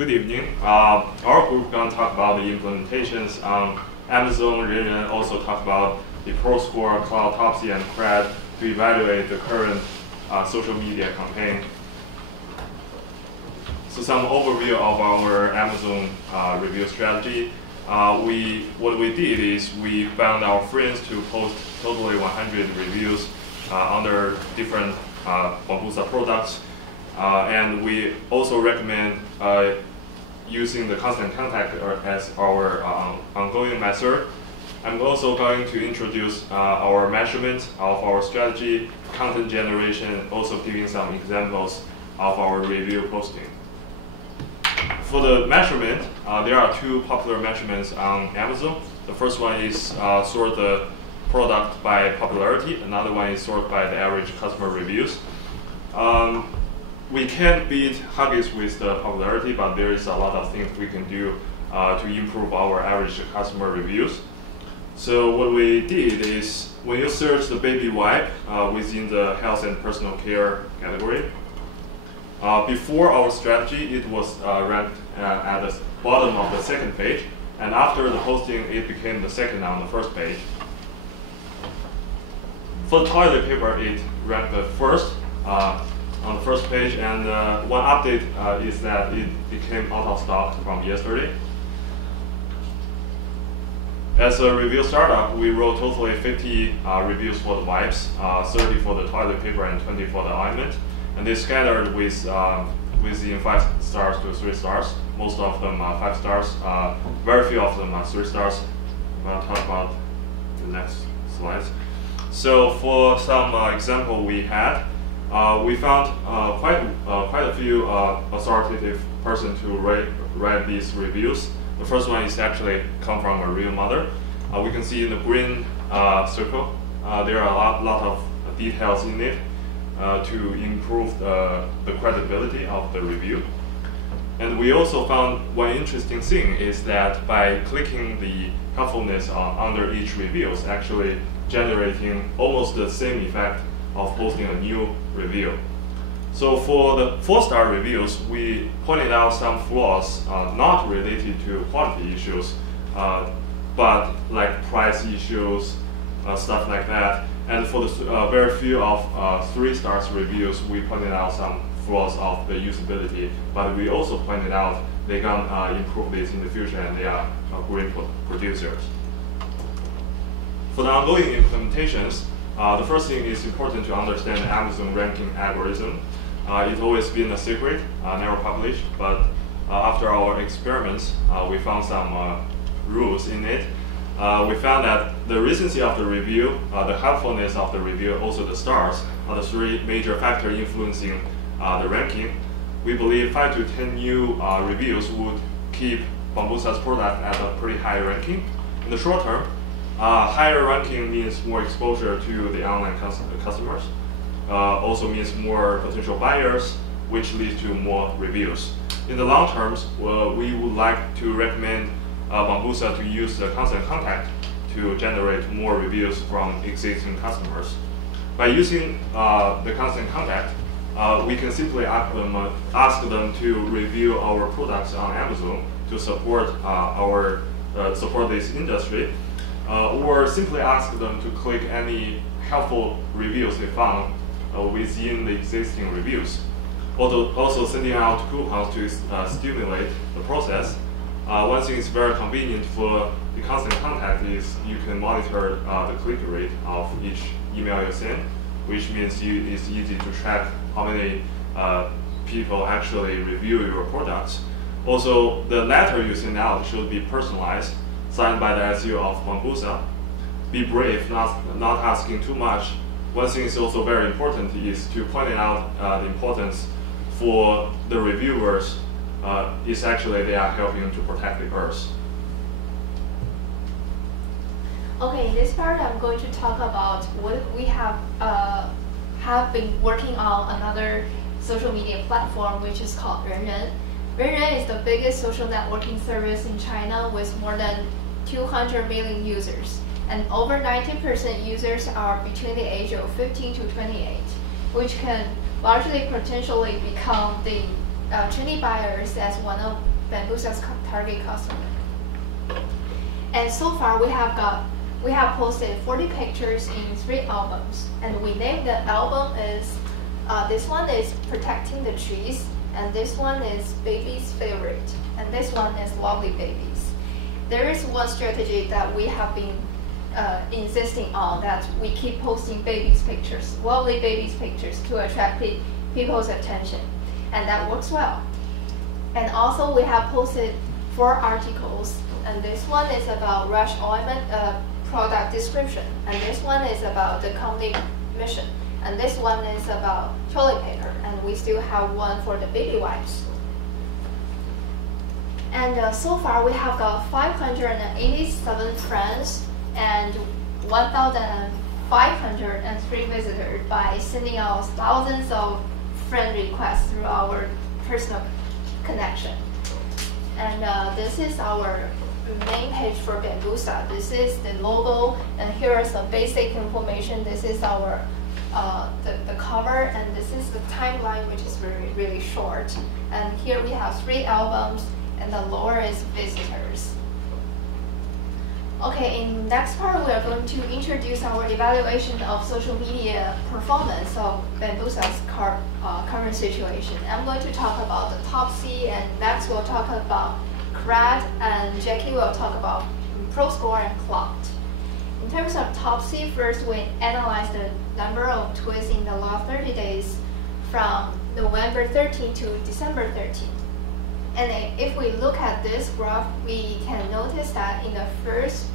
Good evening. Our group gonna talk about the implementations on Amazon, Renren, also talk about the ProScore, Cloudtopsy, and CRED to evaluate the current social media campaign. So some overview of our Amazon review strategy. What we did is we found our friends to post totally 100 reviews under different Bambusa products. And we also recommend using the constant contact as our ongoing method. I'm also going to introduce our measurement of our strategy, content generation, also giving some examples of our review posting. For the measurement, there are two popular measurements on Amazon. The first one is sort the product by popularity. Another one is sort by the average customer reviews. We can't beat Huggies with the popularity, but there is a lot of things we can do to improve our average customer reviews. So what we did is, when you search the baby wipe within the health and personal care category, before our strategy, it was ranked at the bottom of the second page, and after the posting, it became the second on the first page. For toilet paper, it ranked the first on the first page, and one update is that it became out of stock from yesterday. As a review startup, we wrote totally 50 reviews for the wipes, 30 for the toilet paper, and 20 for the ointment. And they scattered within 5 stars to 3 stars. Most of them are 5 stars. Very few of them are 3 stars. I'm going to talk about the next slides. So for some example we had, we found quite a few authoritative persons to write these reviews. The first one is actually come from a real mother. We can see in the green circle, there are a lot of details in it to improve the credibility of the review. And we also found one interesting thing is that by clicking the helpfulness under each review is actually generating almost the same effect of posting a new review. So for the 4-star reviews, we pointed out some flaws not related to quality issues, but like price issues, stuff like that. And for the very few of 3-star reviews, we pointed out some flaws of the usability, but we also pointed out they can improve this in the future, and they are great producers. For the ongoing implementations, the first thing is important to understand the Amazon ranking algorithm. It's always been a secret, never published, but after our experiments, we found some rules in it. We found that the recency of the review, the helpfulness of the review, also the stars, are the 3 major factors influencing the ranking. We believe 5 to 10 new reviews would keep Bambusa's product at a pretty high ranking. In the short term, higher ranking means more exposure to the online customers. Also means more potential buyers, which leads to more reviews. In the long terms, we would like to recommend Bambusa to use the constant contact to generate more reviews from existing customers. By using the constant contact, we can simply ask them to review our products on Amazon to support support this industry, or simply ask them to click any helpful reviews they found within the existing reviews. Also sending out coupons to stimulate the process. One thing is very convenient for the constant contact is you can monitor the click rate of each email you send, which means it's easy to track how many people actually review your products. Also, the letter you send out should be personalized, signed by the SEO of Bambusa. Be brave, not asking too much. One thing is also very important is to point out the importance for the reviewers is actually they are helping to protect the earth. Okay, in this part I'm going to talk about what we have been working on another social media platform, which is called Renren. Renren is the biggest social networking service in China with more than 200 million users, and over 90% users are between the age of 15 to 28, which can largely potentially become the trendy buyers as one of Bambusa's target customers. And so far we have posted 40 pictures in 3 albums, and we named the album is this one is Protecting the Trees, and this one is Baby's Favorite, and this one is Lovely Babies. There is one strategy that we have been insisting on, that we keep posting babies' pictures, lovely babies' pictures, to attract people's attention, and that works well. And also we have posted 4 articles, and this one is about Rush Ointment product description, and this one is about the company mission, and this one is about toilet paper, and we still have one for the baby wipes. And so far we have got 587 friends and 1,503 visitors by sending out thousands of friend requests through our personal connection. And this is our main page for Bambusa. This is the logo, and here are some basic information. This is our the cover, and this is the timeline, which is really short. And here we have 3 albums, and the lower is visitors. Okay, in the next part, we are going to introduce our evaluation of social media performance of Bambusa's current situation. I'm going to talk about the Topsy, and Max will talk about CRAD, and Jackie will talk about ProScore and Clout. In terms of Topsy, first we analyze the number of tweets in the last 30 days from November 13 to December 13. And if we look at this graph, we can notice that in the first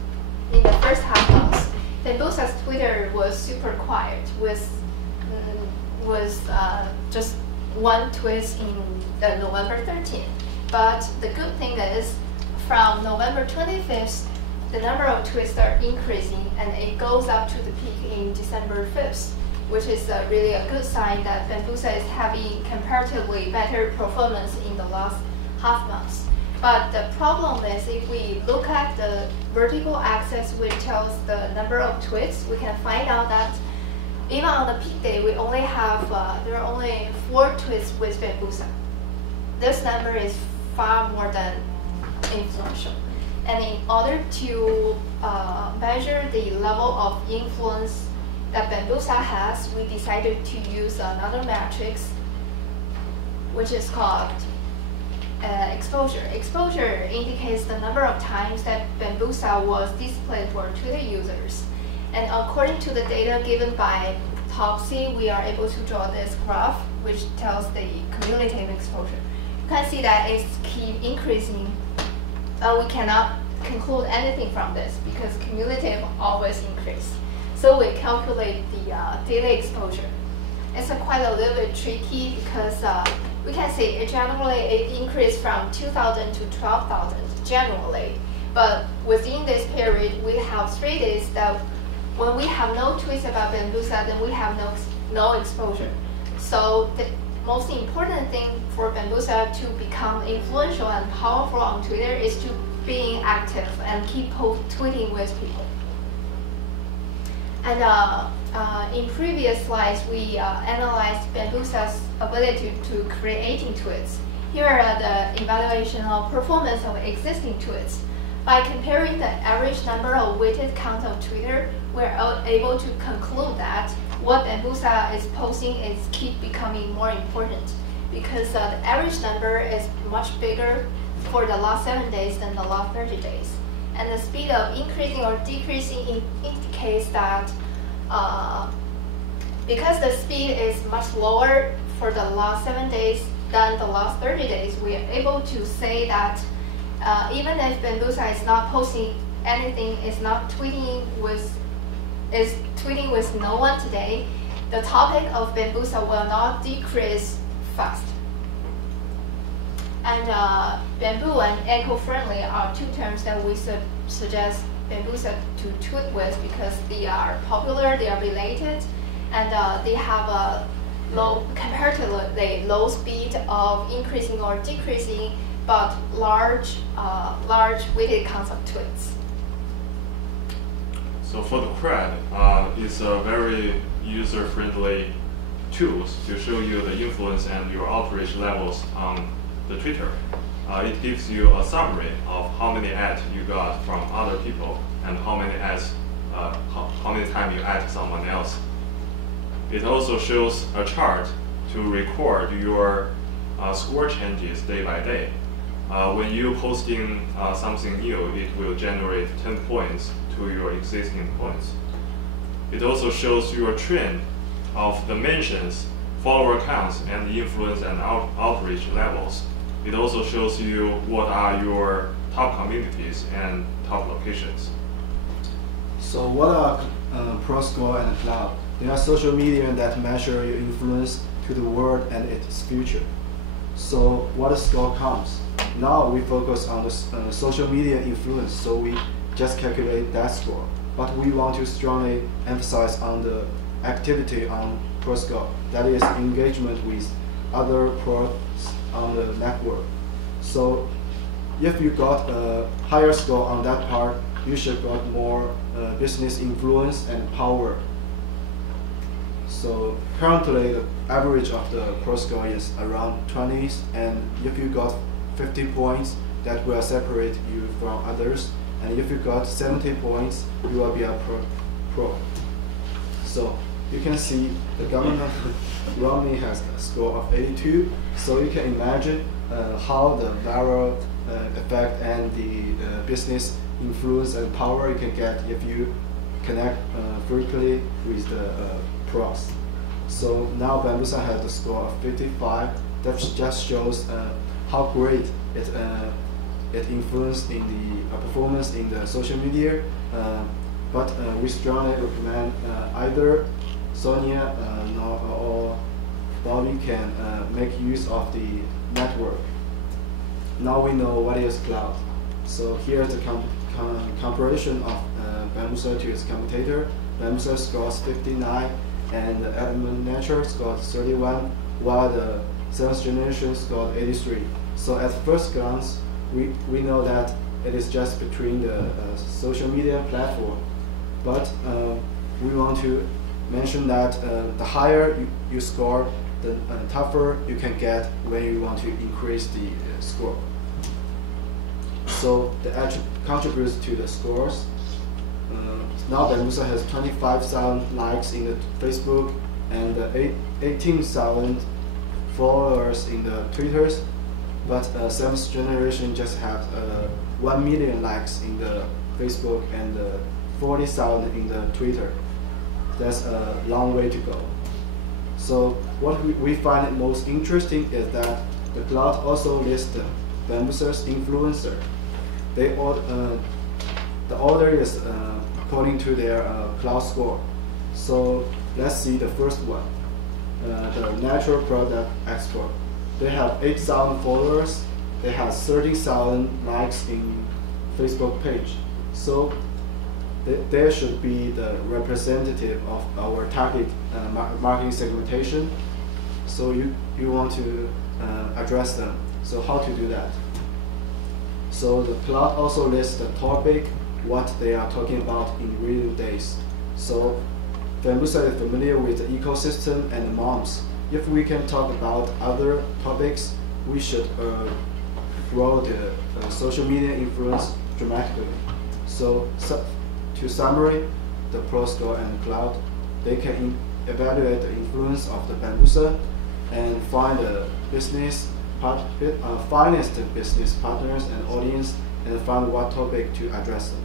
half month, Bambusa's Twitter was super quiet, with just 1 tweet in the November 13th. But the good thing is, from November 25th, the number of tweets are increasing, and it goes up to the peak in December 5th, which is really a good sign that Bambusa is having comparatively better performance in the last half month. But the problem is, if we look at the vertical axis, which tells the number of tweets, we can find out that even on the peak day, we only have there are only 4 tweets with Bambusa. This number is far more than influential. And in order to measure the level of influence that Bambusa has, we decided to use another matrix, which is called exposure. Exposure indicates the number of times that Bambusa was displayed for Twitter users. And according to the data given by Topsy, we are able to draw this graph, which tells the cumulative exposure. You can see that it's keep increasing. We cannot conclude anything from this because cumulative always increase. So we calculate the daily exposure. It's quite a little bit tricky because we can see it increased from 2,000 to 12,000 generally. But within this period, we have 3 days that when we have no tweets about Bambusa, then we have no exposure. So the most important thing for Bambusa to become influential and powerful on Twitter is to being active and keep tweeting with people. And in previous slides, we analyzed Bambusa's ability to creating tweets. Here are the evaluation of performance of existing tweets. By comparing the average number of weighted count of Twitter, we're able to conclude that what Bambusa is posting is keep becoming more important because the average number is much bigger for the last 7 days than the last 30 days. And the speed of increasing or decreasing indicates that because the speed is much lower for the last 7 days than the last 30 days, we are able to say that even if Bambusa is not posting anything, is tweeting with no one today, the topic of Bambusa will not decrease fast. And bamboo and eco-friendly are 2 terms that we suggest Bambusa to tweet with because they are popular, they are related, and they have a comparatively low speed of increasing or decreasing, but large weighted counts of tweets. So for the CRAD, it's a very user-friendly tools to show you the influence and your outreach levels on the Twitter. It gives you a summary of how many ads you got from other people and how many ads, how many times you add someone else. It also shows a chart to record your score changes day by day. When you posting something new, it will generate 10 points to your existing points. It also shows your trend of the mentions, follower counts, and the influence and outreach levels. It also shows you what are your top communities and top locations. So what are ProScore and Cloud? They are social media that measure your influence to the world and its future. So what score comes? Now we focus on the social media influence, so we just calculate that score. But we want to strongly emphasize on the activity on ProScore, that is engagement with other pros on the network. So if you got a higher score on that part, you should got more business influence and power. So currently the average of the ProScore is around 20, and if you got 50 points, that will separate you from others. And if you got 70 points, you will be a pro. So you can see the governor Romney has a score of 82. So you can imagine how the viral effect and the business influence and power you can get if you connect frequently with the pros. So now Bambuser has a score of 55. That just shows how great it influenced in the performance in the social media. But we strongly recommend either Sonia or Bobby can make use of the network. Now we know what is cloud. So here's the comparison of Bambuser to its competitor. Bambuser scores 59 and the Element Nature scored 31, while the 7th generation scored 83. So at first glance, we know that it is just between the social media platform. But we want to mention that the higher you score, the tougher you can get when you want to increase the score. So that actually contributes to the scores. Now Bambuser has 25,000 likes in the Facebook and 18,000 followers in the Twitters, but 7th generation just have 1 million likes in the Facebook and 40,000 in the Twitter. That's a long way to go. So what we find most interesting is that the cloud also lists Bambuser's influencer. They all, the order is according to their cloud score. So let's see the first one, the natural product expert. They have 8,000 followers. They have 30,000 likes in Facebook page. So they should be the representative of our target marketing segmentation. So you want to address them. So how to do that? So the cloud also lists the topic, what they are talking about in real days. So Bambuser is familiar with the ecosystem and the moms. If we can talk about other topics, we should grow the social media influence dramatically. So to summary, the ProScore and Cloud, they can evaluate the influence of the Bambuser and find the finest business partners and audience and find what topic to address them.